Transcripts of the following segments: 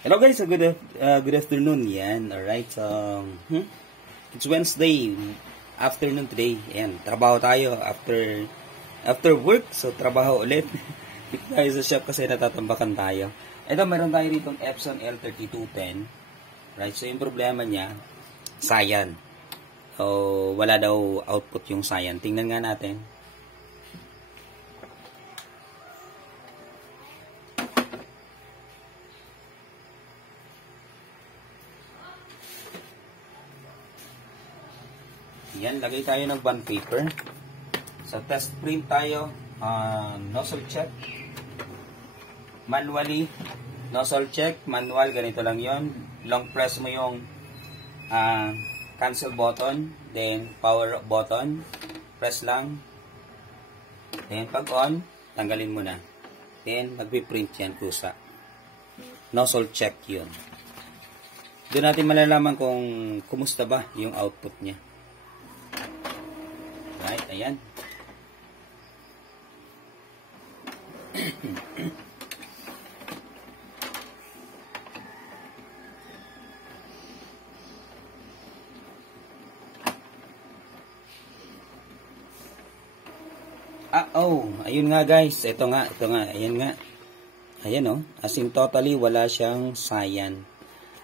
Hello guys, so good afternoon. Yan, alright. So, it's Wednesday afternoon today. Yan, trabaho tayo after work. So, trabaho ulit. Dito tayo sa shop kasi natatambakan tayo. Ito, meron tayo ditong Epson L3210. Right, so yung problema niya, Cyan. So, wala daw output yung Cyan. Tingnan nga natin. Yan, lagay tayo ng bond paper. Sa test print tayo, nozzle check. Manually, nozzle check, manual, ganito lang yon. Long press mo yung cancel button, then power button, press lang. Then pag on, tanggalin mo na. Then magpiprint yan kusa. Nozzle check yun. Doon natin malalaman kung kumusta ba yung output niya. Right, ayan. Ayun nga guys, ito nga, ayan nga. Ayan oh, as in totally wala siyang Cyan.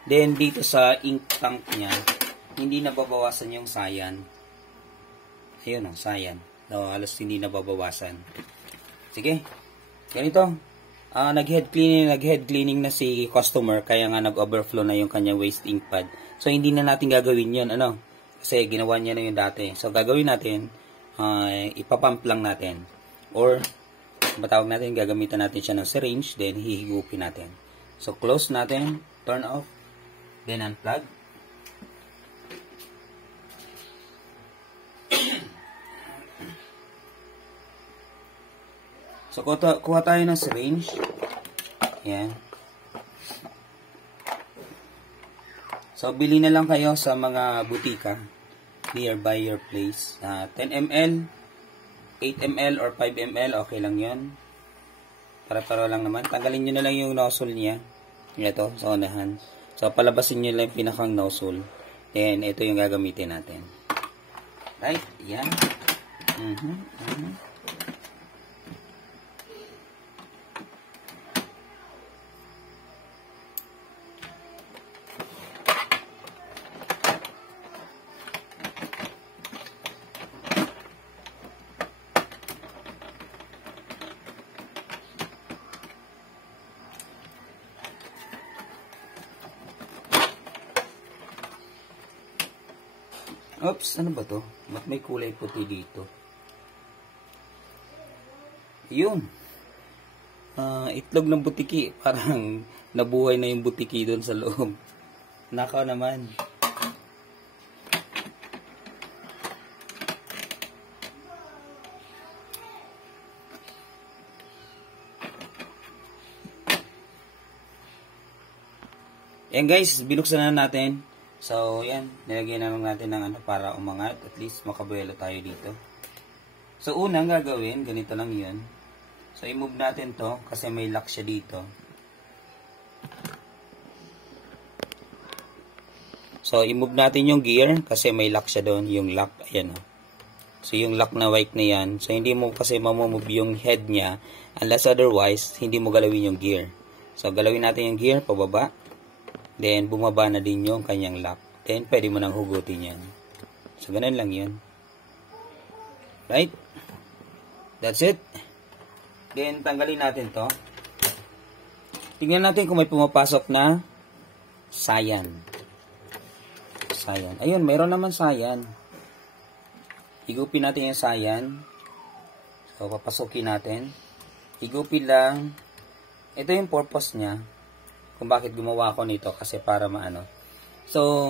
Then dito sa ink tank niya, hindi nababawasan yung Cyan. Ayun o, Cyan. No, halos hindi nababawasan. Sige. Ganito. Nag-head cleaning na si customer kaya nga nag-overflow na yung kanyang waste ink pad. So, hindi na natin gagawin yun. Kasi ginawa niya na yung dati. So, gagawin natin, ipapump lang natin. Or, matawag natin, gagamitan natin siya ng syringe, then hihigupin natin. So, close natin, turn off, then unplug. So, kuha tayo ng syringe. Ayan. So, bili na lang kayo sa mga butika nearby your place. 10 ml, 8 ml, or 5 ml, okay lang yun. Para-para lang naman. Tanggalin nyo na lang yung nozzle niya. Ito, sa unahan. So, palabasin nyo lang yung pinakang nozzle. Then, ito yung gagamitin natin. Right? Ayan. Oops, ano ba to? Ba't may kulay puti dito? Yun. Itlog ng butiki. Parang nabuhay na yung butiki doon sa loob. Nakaw naman. Yan guys, binuksan na natin. So, yan. Nilagyan naman natin ng para umangat. At least makabuelo tayo dito. So, unang gagawin, ganito lang yun. So, i-move natin to kasi may lock siya dito. So, i-move natin yung gear kasi may lock siya doon. Yung lock, ayan o. So, yung lock na white na yan. So, hindi mo kasi mamumove yung head niya unless otherwise, hindi mo galawin yung gear. So, galawin natin yung gear, pababa. Then, bumaba na din yung kanyang lock. Then, pwede mo nang hugutin yan. So, ganun lang yun. Right? That's it. Then, tanggalin natin to. Tingnan natin kung may pumapasok na Cyan. Cyan. Ayun, mayroon naman Cyan. Higupin natin yung Cyan. So, papasukin natin. Higupin lang. Ito yung purpose niya. Kung bakit gumawa ako nito kasi para maano. So,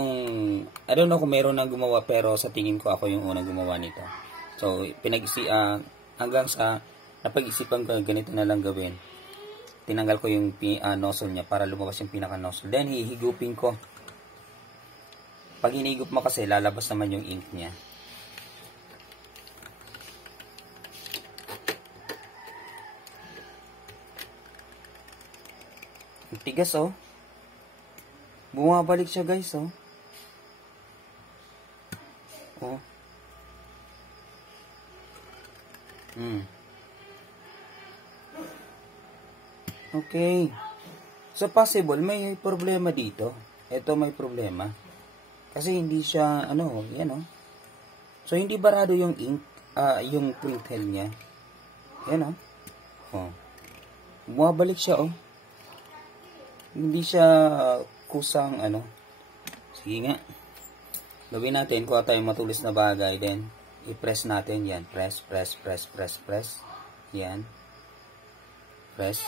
I don't know kung meron nang gumawa pero sa tingin ko ako yung unang gumawa nito. So, hanggang sa napag-isipan ko ganito na lang gawin. Tinanggal ko yung nozzle niya para lumabas yung pinaka-nozzle. Then, hihigupin ko. Pag hinigup mo kasi, lalabas naman yung ink niya. Tigas oh. Bumabalik siya guys, oh. Oh. Okay. So, possible, may problema dito. Ito may problema. Kasi hindi siya, ano, yan, oh. So, hindi barado yung ink, yung print head niya. Yan, oh. Oh. Bumabalik siya, oh. Hindi siya kusang, ano. Sige nga. Gawin natin, kuha tayong matulis na bagay, then, i-press natin, yan. Press. Yan. Press.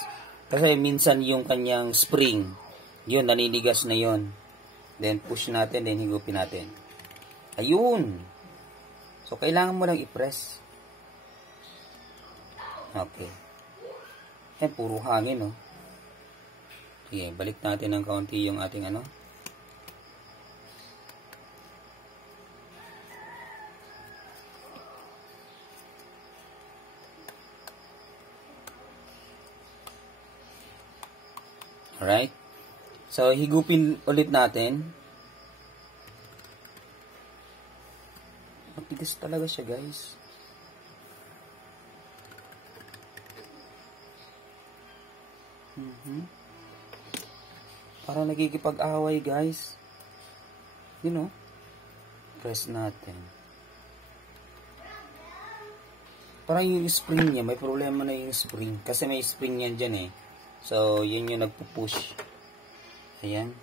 Kasi minsan yung kanyang spring, yun, naninigas na yun. Then, push natin, then higupin natin. Ayun! So, kailangan mo lang i-press. Okay. Eh, puro hangin, no? Sige, balik natin ng kaunti yung ating ano. Alright. So, higupin ulit natin. Matigas talaga siya, guys. Parang nagkikipag-away, guys. You know. Press natin. Parang yung spring niya, may problema na yung spring. Kasi may spring yan dyan, eh. So, yun yung nagpupush. Ayan.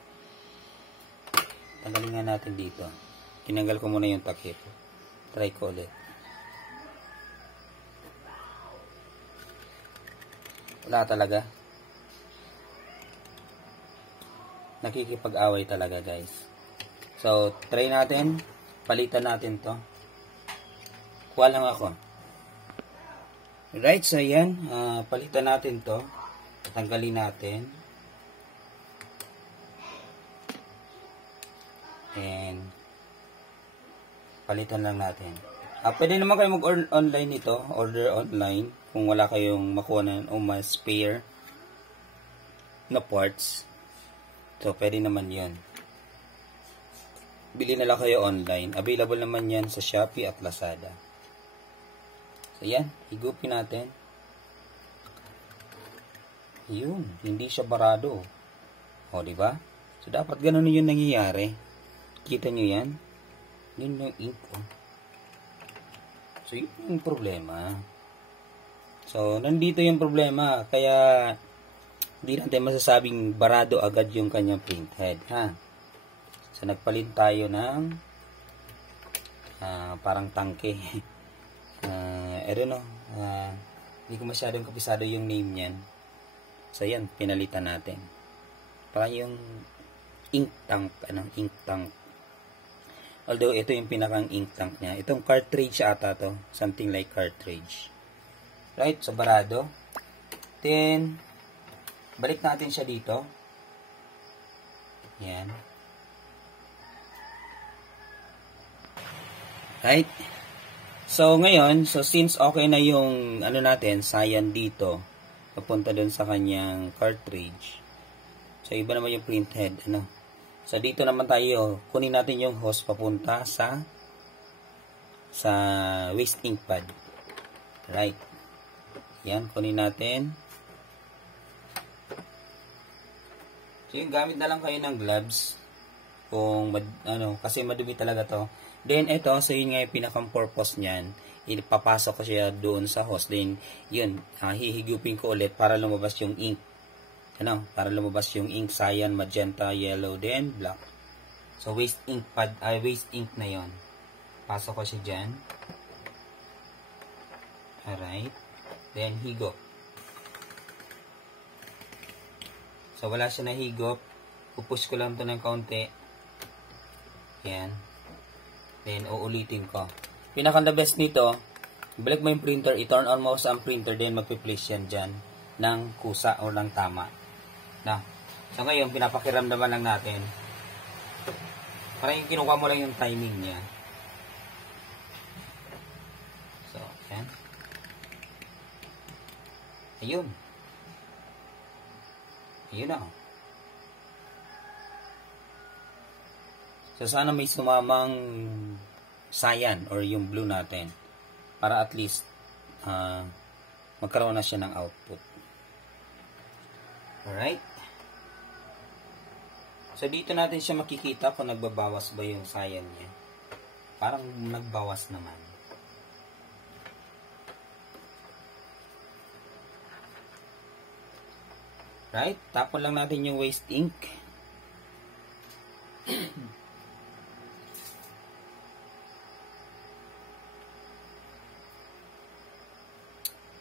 Tanggalin nga natin dito. Tinanggal ko muna yung takip. Try ko ulit. Wala talaga. Nakikipag-away talaga, guys. So, try natin. Palitan natin to. Kuha lang ako. Right, so yan. Palitan natin to. Tanggalin natin. And palitan lang natin. Pwede naman kayo mag-online nito. Order online. Kung wala kayong makuha na o mas spare na parts. So, pwede naman yun. Bili na lang kayo online. Available naman yan sa Shopee at Lazada. So, yan. Higupin natin. Yun, hindi siya barado. O, di ba? So, dapat ganun yung nangyayari. Kita nyo yan? Yun yung ink ko. So, yun yung problema. So, nandito yung problema. Kaya, hindi natin masasabing barado agad yung kanyang print head. Ha? So, nagpalit tayo ng parang tangke. I don't know. Hindi ko masyadong kapisado yung name niyan. So, yan, pinalitan natin. Parang yung ink tank, ink tank. Although, ito yung pinakang ink tank niya. Itong cartridge ata to. Something like cartridge. Right? So, barado. Then, balik natin siya dito. Yan. Right? So, ngayon, since okay na yung, natin, cyan dito, papunta dun sa kanyang cartridge. So, iba naman yung print head, So, dito naman tayo, kunin natin yung hose papunta sa waste ink pad. Right. Yan, kunin natin. So, yung gamit na lang kayo ng gloves. Kung, kasi madumi talaga to. Then, ito, so yun nga yung pinakang-purpose niyan. Ipapasok ko siya doon sa hose. Then, yun, hihigupin ko ulit para lumabas yung ink. Para lumabas yung ink, cyan, magenta, yellow, then black. So, waste ink pad, waste ink na yon. Pasok ko siya dyan. Alright. Then, higop. So, wala siya na higop. Pupush ko lang to ng kaunti. Yan. Then, uulitin ko. Pinaka-the best nito, balik mo yung printer, i-turn on mo sa printer, then magpi-place yan dyan ng kusa o ng tama. So ngayon, pinapakiramdaman lang natin. Parang yung kinuha mo lang yung timing niya. So, yan. Ayun. Ayun na. So, sana may sumamang cyan or yung blue natin para at least magkaroon na siya ng output. Alright. So, dito natin siya makikita kung nagbabawas ba yung cyan niya. Parang nagbawas naman. Right? Tapon lang natin yung waste ink.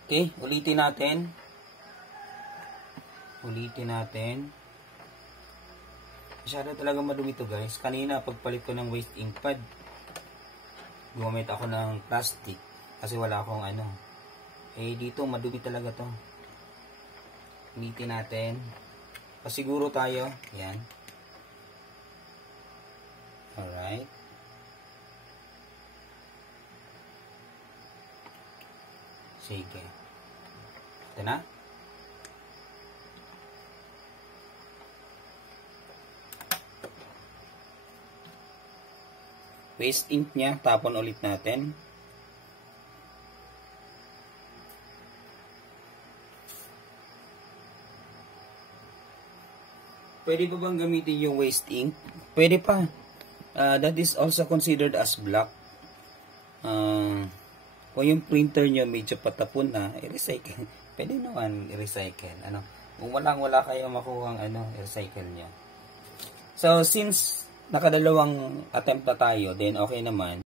Okay, ulitin natin. Masyado talaga madumi to guys. Kanina pagpalit ko ng waste ink pad, gumamit ako ng plastic kasi wala akong ano. Eh dito madumi talaga to. Ulitin natin. Pasiguro tayo. Yan. Alright. Sige. Ito na. Waste ink niya. Tapon ulit natin. Pwede pa bang gamitin yung waste ink? Pwede pa. That is also considered as black. Kung yung printer nyo medyo patapon na, i-recycle. Pwede naman i-recycle. Ano? Kung wala kayong makuhang i-recycle nyo. So, since nakadalawang attempt na tayo, then okay naman.